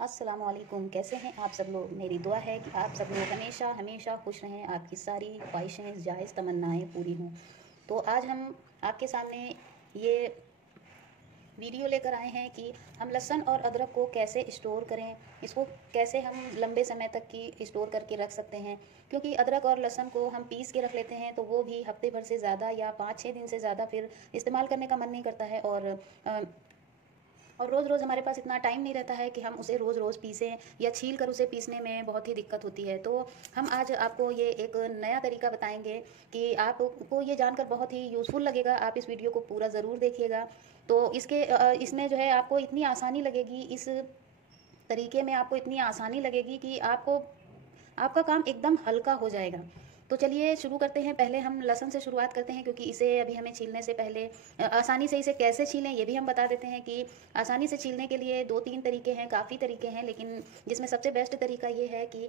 अस्सलाम वालेकुम। कैसे हैं आप सब लोग। मेरी दुआ है कि आप सब लोग हमेशा हमेशा खुश रहें, आपकी सारी ख्वाहिशें जायज़ तमन्नाएं पूरी हों। तो आज हम आपके सामने ये वीडियो लेकर आए हैं कि हम लहसुन और अदरक को कैसे स्टोर करें, इसको कैसे हम लंबे समय तक की स्टोर करके रख सकते हैं। क्योंकि अदरक और लहसुन को हम पीस के रख लेते हैं तो वो भी हफ्ते भर से ज़्यादा या 5-6 दिन से ज़्यादा फिर इस्तेमाल करने का मन नहीं करता है। और रोज़ रोज़ हमारे पास इतना टाइम नहीं रहता है कि हम उसे रोज़ रोज़ पीसें या छील कर उसे पीसने में बहुत ही दिक्कत होती है। तो हम आज आपको ये एक नया तरीका बताएंगे कि आपको ये जानकर बहुत ही यूज़फुल लगेगा। आप इस वीडियो को पूरा ज़रूर देखिएगा। तो इसमें जो है आपको इतनी आसानी लगेगी, इस तरीके में आपको इतनी आसानी लगेगी कि आपका काम एकदम हल्का हो जाएगा। तो चलिए शुरू करते हैं। पहले हम लहसुन से शुरुआत करते हैं क्योंकि इसे अभी हमें छीलने से पहले आसानी से इसे कैसे छीलें ये भी हम बता देते हैं कि आसानी से छीलने के लिए 2-3 तरीके हैं, काफ़ी तरीके हैं, लेकिन जिसमें सबसे बेस्ट तरीका ये है कि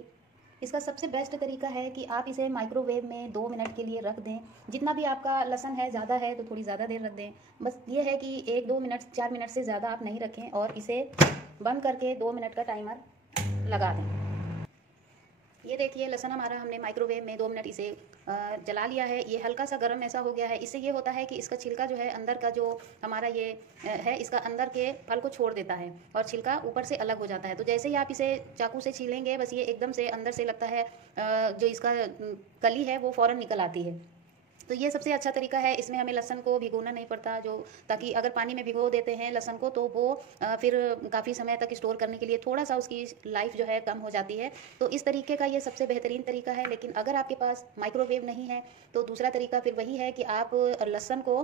इसका सबसे बेस्ट तरीका है कि आप इसे माइक्रोवेव में 2 मिनट के लिए रख दें। जितना भी आपका लहसुन है, ज़्यादा है तो थोड़ी ज़्यादा देर रख दें। बस ये है कि 1-2 मिनट 4 मिनट से ज़्यादा आप नहीं रखें और इसे बंद करके 2 मिनट का टाइमर लगा दें। ये देखिए लहसुन हमारा हमने माइक्रोवेव में 2 मिनट इसे जला लिया है। ये हल्का सा गर्म ऐसा हो गया है। इससे ये होता है कि इसका छिलका जो है अंदर का जो हमारा ये है, इसका अंदर के फल को छोड़ देता है और छिलका ऊपर से अलग हो जाता है। तो जैसे ही आप इसे चाकू से छीलेंगे बस ये एकदम से अंदर से लगता है जो इसका कली है वो फ़ौरन निकल आती है। तो ये सबसे अच्छा तरीका है। इसमें हमें लहसुन को भिगोना नहीं पड़ता, जो ताकि अगर पानी में भिगो देते हैं लहसुन को तो वो फिर काफ़ी समय तक स्टोर करने के लिए थोड़ा सा उसकी लाइफ जो है कम हो जाती है। तो इस तरीके का ये सबसे बेहतरीन तरीका है। लेकिन अगर आपके पास माइक्रोवेव नहीं है तो दूसरा तरीका फिर वही है कि आप लहसुन को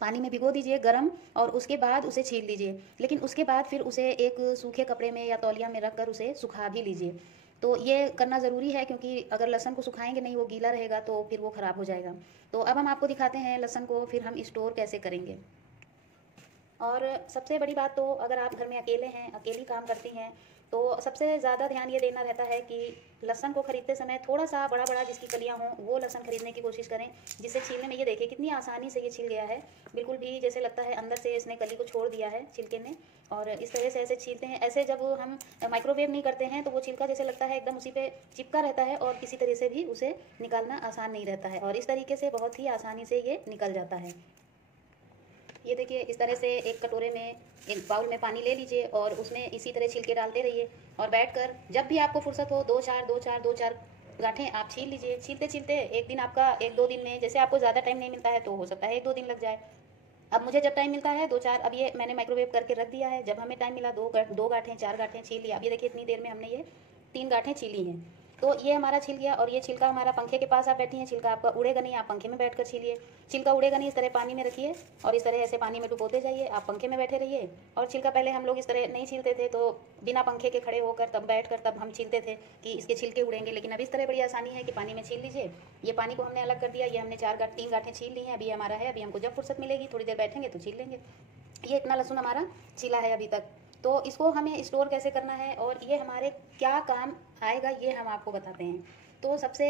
पानी में भिगो दीजिए गरम, और उसके बाद उसे छील लीजिए। लेकिन उसके बाद फिर उसे एक सूखे कपड़े में या तौलिया में रख कर उसे सुखा भी लीजिए। तो ये करना ज़रूरी है क्योंकि अगर लहसुन को सुखाएंगे नहीं, वो गीला रहेगा तो फिर वो ख़राब हो जाएगा। तो अब हम आपको दिखाते हैं लहसुन को फिर हम स्टोर कैसे करेंगे। और सबसे बड़ी बात, तो अगर आप घर में अकेले हैं, अकेली काम करती हैं, तो सबसे ज़्यादा ध्यान ये देना रहता है कि लहसुन को ख़रीदते समय थोड़ा सा बड़ा बड़ा जिसकी कलियां हों वो लहसुन खरीदने की कोशिश करें, जिससे छीलने में ये देखिए कितनी आसानी से ये छिल गया है। बिल्कुल भी जैसे लगता है अंदर से इसने कली को छोड़ दिया है छिलके ने। और इस तरह से ऐसे छीलते हैं। ऐसे जब हम माइक्रोवेव नहीं करते हैं तो वो छिलका जैसे लगता है एकदम उसी पे चिपका रहता है और किसी तरह से भी उसे निकालना आसान नहीं रहता है। और इस तरीके से बहुत ही आसानी से ये निकल जाता है। ये देखिए इस तरह से एक कटोरे में, एक बाउल में पानी ले लीजिए और उसमें इसी तरह छिलके डालते रहिए। और बैठकर जब भी आपको फुर्सत हो 2-4 गांठें आप छील लीजिए। छीलते छीलते एक दिन आपका, 1-2 दिन में, जैसे आपको ज़्यादा टाइम नहीं मिलता है तो हो सकता है 1-2 दिन लग जाए। अब मुझे जब टाइम मिलता है 2-4, अब ये मैंने माइक्रोवेव करके रख दिया है। जब हमें टाइम मिला 2 गांठें 4 गांठें छील लिया। अब ये देखिए इतनी देर में हमने ये 3 गांठें छीली हैं। तो ये हमारा छिल गया। और ये छिलका हमारा, पंखे के पास आप बैठी हैं, छिलका आपका उड़ेगा नहीं, आप पंखे में बैठकर छीलिए। छिलका उड़ेगा नहीं, इस तरह पानी में रखिए और इस तरह ऐसे पानी में डुबोते जाइए। आप पंखे में बैठे रहिए। और छिलका पहले हम लोग इस तरह नहीं छीलते थे, तो बिना पंखे के खड़े होकर तब बैठकर तब हम छीलते थे कि इसके छिलके उड़ेंगे। लेकिन अब इस तरह बड़ी आसानी है कि पानी में छील लीजिए। ये पानी को हमने अलग कर दिया। ये हमने 3 गांठें छील ली हैं। अभी हमारा है, अभी हमको जब फुर्सत मिलेगी थोड़ी देर बैठेंगे तो छील लेंगे। ये इतना लहसुन हमारा छिला है अभी तक। तो इसको हमें स्टोर कैसे करना है और ये हमारे क्या काम आएगा ये हम आपको बताते हैं। तो सबसे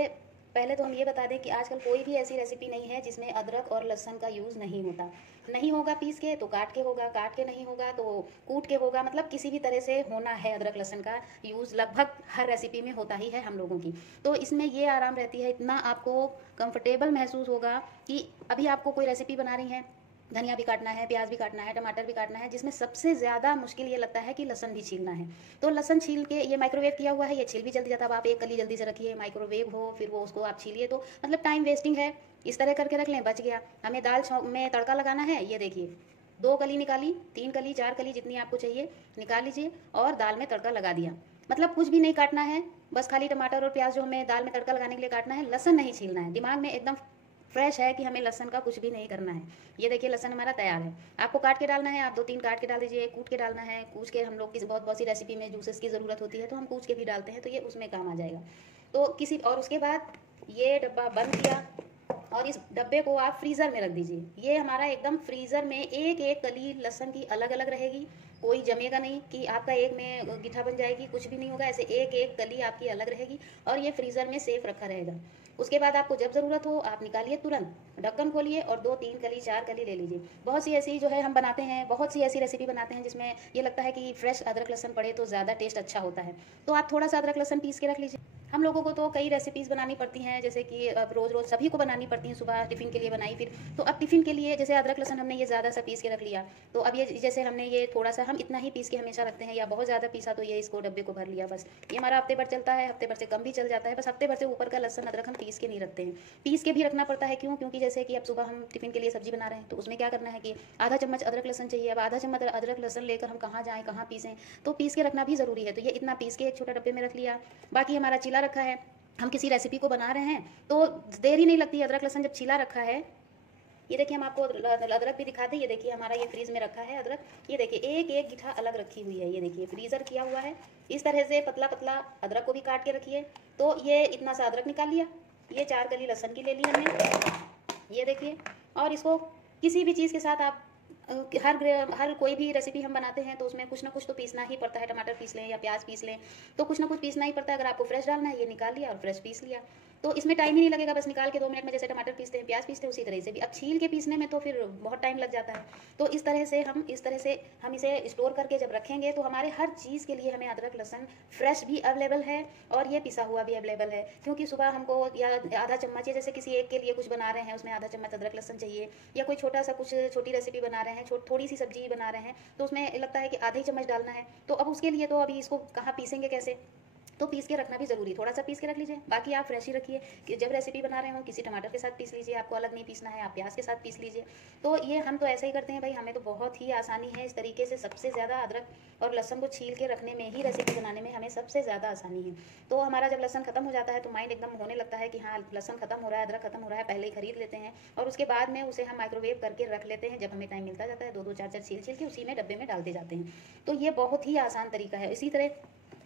पहले तो हम ये बता दें कि आजकल कोई भी ऐसी रेसिपी नहीं है जिसमें अदरक और लहसुन का यूज़ नहीं होता। नहीं होगा पीस के तो काट के होगा, काट के नहीं होगा तो कूट के होगा। मतलब किसी भी तरह से होना है। अदरक लहसुन का यूज़ लगभग हर रेसिपी में होता ही है हम लोगों की। तो इसमें ये आराम रहती है, इतना आपको कंफर्टेबल महसूस होगा कि अभी आपको कोई रेसिपी बना रही हैं, धनिया भी काटना है, प्याज भी काटना है, टमाटर भी काटना है, जिसमें सबसे ज़्यादा मुश्किल ये लगता है कि लहसुन भी छीलना है। तो लहसुन छील के, ये माइक्रोवेव किया हुआ है, ये छील भी जल्दी जाता है। अब आप एक कली जल्दी से रखिए, माइक्रोवेव हो फिर वो उसको आप छीलिए, तो मतलब टाइम वेस्टिंग है। इस तरह करके रख लें, बच गया। हमें दाल में तड़का लगाना है, ये देखिए 2 कली निकाली, 3 कली 4 कली जितनी आपको चाहिए निकाल लीजिए और दाल में तड़का लगा दिया। मतलब कुछ भी नहीं काटना है, बस खाली टमाटर और प्याज जो हमें दाल में तड़का लगाने के लिए काटना है, लहसुन नहीं छीलना है। दिमाग में एकदम फ्रेश है कि हमें लहसुन का कुछ भी नहीं करना है। ये देखिए लहसुन हमारा तैयार है। आपको काट के डालना है, आप 2-3 काट के डाल दीजिए। कूट के डालना है, कूच के हम लोग की बहुत बहुत सी रेसिपी में जूसेस की ज़रूरत होती है तो हम कूच के भी डालते हैं, तो ये उसमें काम आ जाएगा। तो और उसके बाद ये डब्बा बंद किया और इस डब्बे को आप फ्रीज़र में रख दीजिए। ये हमारा एकदम फ्रीज़र में एक एक कली लहसुन की अलग अलग रहेगी। कोई जमेगा नहीं कि आपका एक में गिठा बन जाएगी, कुछ भी नहीं होगा। ऐसे एक एक कली आपकी अलग रहेगी और ये फ्रीज़र में सेफ रखा रहेगा। उसके बाद आपको जब ज़रूरत हो आप निकालिए, तुरंत ढक्कन खोलिए और 2 3 कली 4 कली ले लीजिए। बहुत सी ऐसी जो है हम बनाते हैं, बहुत सी ऐसी रेसिपी बनाते हैं जिसमें ये लगता है कि फ्रेश अदरक लहसुन पड़े तो ज़्यादा टेस्ट अच्छा होता है। तो आप थोड़ा सा अदरक लहसुन पीस के रख लीजिए। हम लोगों को तो कई रेसिपीज़ बनानी पड़ती हैं, जैसे कि अब रोज़ रोज़ सभी को बनानी पड़ती हैं। सुबह टिफ़िन के लिए बनाई, फिर तो अब टिफ़िन के लिए जैसे अदरक लहसुन हमने ये ज़्यादा सा पीस के रख लिया, तो अब ये जैसे हमने ये थोड़ा सा हम इतना ही पीस के हमेशा रखते हैं, या बहुत ज़्यादा पीसा तो ये इसको डब्बे को भर लिया, बस ये हमारा हफ्ते भर चलता है, हफ्ते भर से कम भी चल जाता है। बस हफ्ते भर से ऊपर का लहसुन अदरक हम पीस के नहीं रखते हैं, पीस के भी रखना पड़ता है। क्यों? क्योंकि जैसे कि अब सुबह हम टिफ़िन के लिए सब्जी बना रहे हैं, तो उसमें क्या करना है कि आधा चम्मच अदरक लहसुन चाहिए। अब आधा चम्मच अदरक लहसुन लेकर हम कहाँ जाएँ, कहाँ पीसें, तो पीस के रखना भी ज़रूरी है। तो ये इतना पीस के एक छोटा डब्बे में रख लिया। बाकी हमारा चीला रखा है, हम किसी रेसिपी को बना रहे हैं तो देर ही नहीं लगती। अदरक लहसुन जब छीला रखा है, ये देखिए हम आपको अदरक भी दिखाते हैं। ये देखिए हमारा ये फ्रीज में रखा है अदरक, ये देखिए एक एक गिठा अलग रखी हुई है। ये देखिए फ्रीज़र किया हुआ है। इस तरह से पतला पतला अदरक को भी काट के रखिए। तो ये इतना सा अदरक निकाल लिया, ये 4 कली लहसुन की ले ली हमने, ये देखिए। और इसको किसी भी चीज़ के साथ आप हर कोई भी रेसिपी हम बनाते हैं तो उसमें कुछ ना कुछ तो पीसना ही पड़ता है। टमाटर पीस लें या प्याज पीस लें, तो कुछ ना कुछ पीसना ही पड़ता है। अगर आपको फ्रेश डालना है, ये निकाल लिया और फ्रेश पीस लिया, तो इसमें टाइम ही नहीं लगेगा। बस निकाल के 2 मिनट में जैसे टमाटर पीसते हैं, प्याज पीसते हैं, उसी तरह से भी अब छील के पीसने में तो फिर बहुत टाइम लग जाता है। तो इस तरह से हम इसे स्टोर करके जब रखेंगे तो हमारे हर चीज़ के लिए हमें अदरक लहसुन फ्रेश भी अवेलेबल है और ये पिसा हुआ भी अवेलेबल है। क्योंकि सुबह हमको या आधा चम्मच, या जैसे किसी एक के लिए कुछ बना रहे हैं उसमें आधा चम्मच अदरक लहसुन चाहिए, या कोई छोटा सा कुछ छोटी रेसिपी बना रहे हैं, थोड़ी सी सब्जी बना रहे हैं, तो उसमें लगता है कि आधा ही चम्मच डालना है। तो अब उसके लिए तो अभी इसको कहाँ पीसेंगे, कैसे, तो पीस के रखना भी ज़रूरी। थोड़ा सा पीस के रख लीजिए, बाकी आप फ्रेश ही रखिए कि जब रेसिपी बना रहे हो किसी टमाटर के साथ पीस लीजिए, आपको अलग नहीं पीसना है, आप प्याज के साथ पीस लीजिए। तो ये हम तो ऐसे ही करते हैं भाई, हमें तो बहुत ही आसानी है इस तरीके से। सबसे ज़्यादा अदरक और लहसुन को छील के रखने में ही, रेसिपी बनाने में हमें सबसे ज़्यादा आसानी है। तो हमारा जब लहसुन खत्म हो जाता है तो माइंड एकदम होने लगता है कि हाँ लहसुन खत्म हो रहा है, अदरक खत्म हो रहा है, पहले ही खरीद लेते हैं और उसके बाद में उसे हम माइक्रोवेव करके रख लेते हैं। जब हमें टाइम मिलता जाता है 2 2 4 4 छील छील के उसी में डब्बे में डालते जाते हैं। तो ये बहुत ही आसान तरीका है। इसी तरह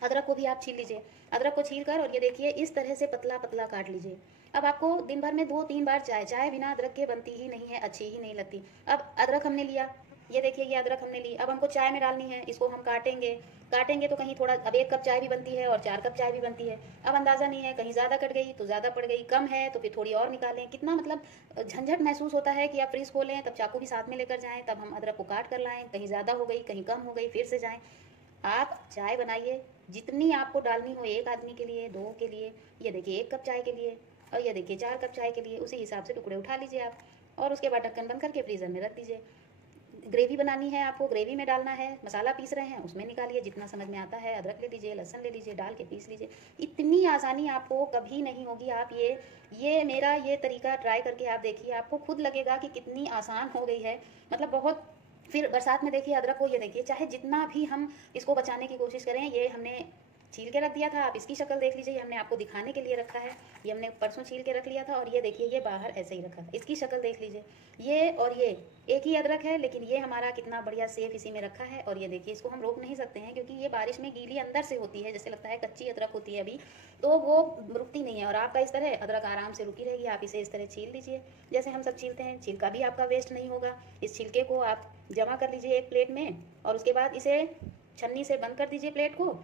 अदरक को भी आप छील लीजिए, अदरक को छील कर और ये देखिए इस तरह से पतला पतला काट लीजिए। अब आपको दिन भर में 2 3 बार चाय बिना अदरक के बनती ही नहीं है, अच्छी ही नहीं लगती। अब अदरक हमने लिया, ये देखिए ये अदरक हमने ली, अब हमको चाय में डालनी है, इसको हम काटेंगे तो कहीं थोड़ा, अब 1 कप चाय भी बनती है और 4 कप चाय भी बनती है। अब अंदाज़ा नहीं है, कहीं ज़्यादा कट गई तो ज़्यादा पड़ गई, कम है तो फिर थोड़ी और निकालें। कितना मतलब झंझट महसूस होता है कि आप फ्रीज़ खोलें, तब चाकू भी साथ में लेकर जाएँ, तब हम अदरक को काट कर लाएँ, कहीं ज़्यादा हो गई, कहीं कम हो गई, फिर से जाएँ। आप चाय बनाइए जितनी आपको डालनी हो, 1 आदमी के लिए, 2 के लिए, ये देखिए 1 कप चाय के लिए, और ये देखिए 4 कप चाय के लिए, उसी हिसाब से टुकड़े उठा लीजिए आप और उसके बाद ढक्कन बंद करके फ्रीज़र में रख दीजिए। ग्रेवी बनानी है आपको, ग्रेवी में डालना है, मसाला पीस रहे हैं उसमें निकालिए, जितना समझ में आता है अदरक ले लीजिए, लहसुन ले लीजिए, डाल के पीस लीजिए। इतनी आसानी आपको कभी नहीं होगी। आप ये मेरा ये तरीका ट्राई करके आप देखिए, आपको खुद लगेगा कि कितनी आसान हो गई है, मतलब बहुत। फिर बरसात में देखिए अदरक को, ये देखिए चाहे जितना भी हम इसको बचाने की कोशिश करें, ये हमने छील के रख दिया था। आप इसकी शक्ल देख लीजिए, ये हमने आपको दिखाने के लिए रखा है, ये हमने परसों छील के रख लिया था और ये देखिए ये बाहर ऐसे ही रखा था। इसकी शक्ल देख लीजिए, ये और ये एक ही अदरक है, लेकिन ये हमारा कितना बढ़िया सेफ इसी में रखा है। और ये देखिए इसको हम रोक नहीं सकते हैं क्योंकि ये बारिश में गीली अंदर से होती है, जैसे लगता है कच्ची अदरक होती है अभी, तो वो रुकती नहीं है। और आपका इस तरह अदरक आराम से रुकी रहेगी। आप इसे इस तरह छील लीजिए जैसे हम सब छीलते हैं, छिलका भी आपका वेस्ट नहीं होगा। इस छिलके को आप जमा कर लीजिए एक प्लेट में और उसके बाद इसे छन्नी से बंद कर दीजिए, प्लेट को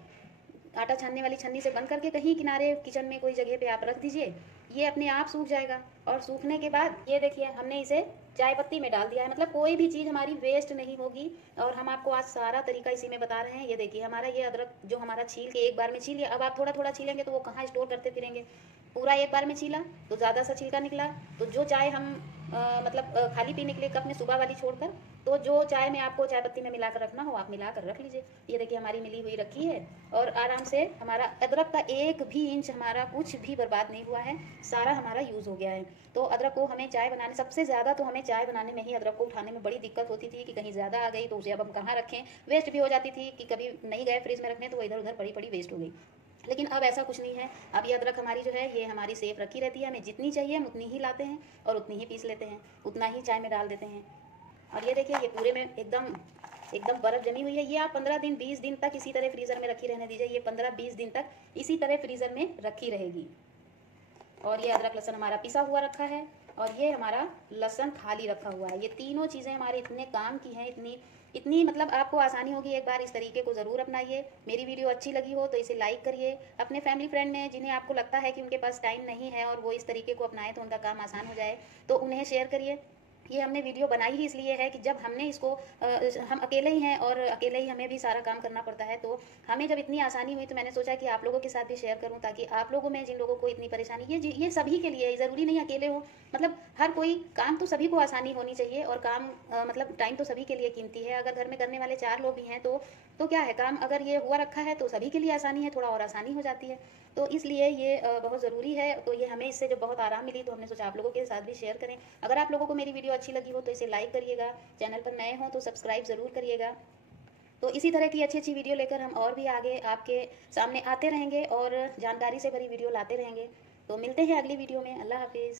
आटा छानने वाली छन्नी से बंद करके कहीं किनारे किचन में कोई जगह पे आप रख दीजिए। ये अपने आप सूख जाएगा और सूखने के बाद ये देखिए हमने इसे चाय पत्ती में डाल दिया है। मतलब कोई भी चीज़ हमारी वेस्ट नहीं होगी और हम आपको आज सारा तरीका इसी में बता रहे हैं। ये देखिए हमारा ये अदरक जो हमारा छील के एक बार में छीलिए। अब आप थोड़ा थोड़ा छीलेंगे तो वो कहाँ स्टोर करते फिरेंगे। पूरा एक बार में छीला तो ज़्यादा सा छिलका निकला, तो जो चाय हम खाली पीने के लिए कप में सुबह वाली छोड़कर, तो जो चाय में आपको चाय पत्ती में मिलाकर रखना हो आप मिलाकर रख लीजिए। ये देखिए हमारी मिली हुई रखी है और आराम से हमारा अदरक का 1 भी इंच हमारा कुछ भी बर्बाद नहीं हुआ है, सारा हमारा यूज़ हो गया है। तो अदरक को हमें चाय बनाने, सबसे ज़्यादा तो हमें चाय बनाने में ही अदरक को उठाने में बड़ी दिक्कत होती थी कि कहीं ज़्यादा आ गई तो उसे अब हम कहाँ रखें, वेस्ट भी हो जाती थी कि कभी नहीं गए फ्रिज में रखने तो वो इधर उधर पड़ी पड़ी वेस्ट हो गई। लेकिन अब ऐसा कुछ नहीं है। अब ये अदरक हमारी जो है ये हमारी सेफ रखी रहती है। हमें जितनी चाहिए हम उतनी ही लाते हैं और उतनी ही पीस लेते हैं, उतना ही चाय में डाल देते हैं। और ये देखिए ये पूरे में एकदम बर्फ़ जमी हुई है। ये आप 15 दिन 20 दिन तक इसी तरह फ्रीज़र में रखी रहने दीजिए। ये 15-20 दिन तक इसी तरह फ्रीज़र में रखी रहेगी। और ये अदरक लहसुन हमारा पिसा हुआ रखा है और ये हमारा लहसुन खाली रखा हुआ है। ये तीनों चीज़ें हमारे इतने काम की हैं, इतनी इतनी मतलब आपको आसानी होगी। एक बार इस तरीके को ज़रूर अपनाइए। मेरी वीडियो अच्छी लगी हो तो इसे लाइक करिए। अपने फैमिली फ्रेंड में जिन्हें आपको लगता है कि उनके पास टाइम नहीं है और वो इस तरीके को अपनाएं तो उनका काम आसान हो जाए, तो उन्हें शेयर करिए। ये हमने वीडियो बनाई ही इसलिए है कि जब हमने इसको हम अकेले ही हैं और अकेले ही हमें भी सारा काम करना पड़ता है, तो हमें जब इतनी आसानी हुई तो मैंने सोचा कि आप लोगों के साथ भी शेयर करूं, ताकि आप लोगों में जिन लोगों को इतनी परेशानी, ये सभी के लिए, ज़रूरी नहीं अकेले हो, मतलब हर कोई काम, तो सभी को आसानी होनी चाहिए। और काम मतलब टाइम तो सभी के लिए कीमती है। अगर घर में करने वाले 4 लोग भी हैं तो क्या है, काम अगर ये हुआ रखा है तो सभी के लिए आसानी है, थोड़ा और आसानी हो जाती है। तो इसलिए ये बहुत ज़रूरी है। तो ये हमें इससे जब बहुत आराम मिली तो हमने सोचा आप लोगों के साथ भी शेयर करें। अगर आप लोगों को मेरी वीडियो अच्छी लगी हो तो इसे लाइक करिएगा, चैनल पर नए हो तो सब्सक्राइब ज़रूर करिएगा। तो इसी तरह की अच्छी अच्छी वीडियो लेकर हम और भी आगे आपके सामने आते रहेंगे और जानकारी से भरी वीडियो लाते रहेंगे। तो मिलते हैं अगली वीडियो में। अल्लाह हाफिज़।